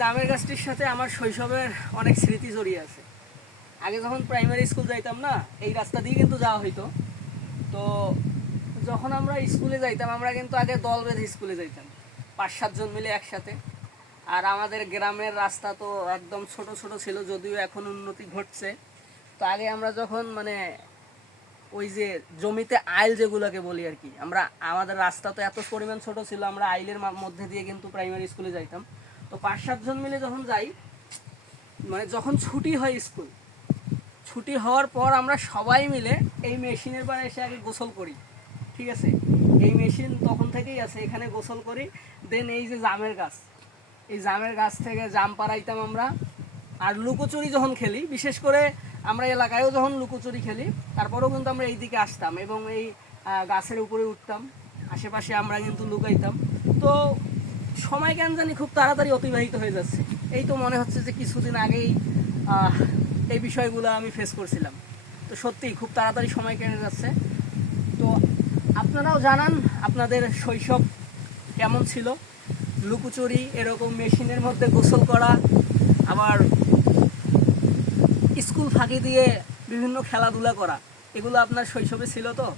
জামের গাছটির সাথে আমার শৈশবের অনেক স্মৃতি জড়িয়ে আছে। আগে যখন প্রাইমারি স্কুল যাইতাম না, এই রাস্তা দিয়ে কিন্তু যাওয়া হইতো। তো যখন আমরা স্কুলে যাইতাম, আমরা কিন্তু আগে দল বেঁধে স্কুলে যাইতাম, 5-7 জন মিলে একসাথে। আর আমাদের গ্রামের রাস্তা তো একদম ছোট ছোট ছিল, যদিও এখন উন্নতি ঘটছে। তো আগে আমরা যখন ওই যে জমিতে আইল যেগুলোকে বলি আর কি, আমাদের রাস্তা তো এত পরিমাণ ছোট ছিল, আমরা আইলের মধ্যে দিয়ে কিন্তু প্রাইমারি স্কুলে যাইতাম। তো 5-7 জন মিলে যখন যাই, যখন ছুটি হয় স্কুল, ছুটি হওয়ার পর আমরা সবাই মিলে এই মেশিনের পাড়ে এসে আগে গোসল করি। ঠিক আছে, এই মেশিন তখন থেকেই আছে, এখানে গোসল করি। দেন এই যে জামের গাছ, এই জামের গাছ থেকে জাম পাড়াইতাম আমরা। আর লুকোচুরি যখন খেলি, বিশেষ করে আমরা এলাকায়ও যখন লুকোচুরি খেলি, তারপরেও কিন্তু আমরা এই দিকে আসতাম এবং এই গাছের উপরে উঠতাম, আশেপাশে আমরা কিন্তু লুকাইতাম। তো সময় কেন জানি খুব তাড়াতাড়ি অতিবাহিত হয়ে যাচ্ছে। এই তো মনে হচ্ছে যে কিছুদিন আগেই এই বিষয়গুলো আমি ফেস করছিলাম। তো সত্যিই খুব তাড়াতাড়ি সময় কেটে যাচ্ছে। তো আপনারাও জানান আপনাদের শৈশব কেমন ছিল। লুকোচুরি, এরকম মেশিনের মধ্যে গোসল করা, আবার স্কুল ফাঁকি দিয়ে বিভিন্ন খেলাধুলা করা, এগুলো আপনার শৈশবে ছিল তো?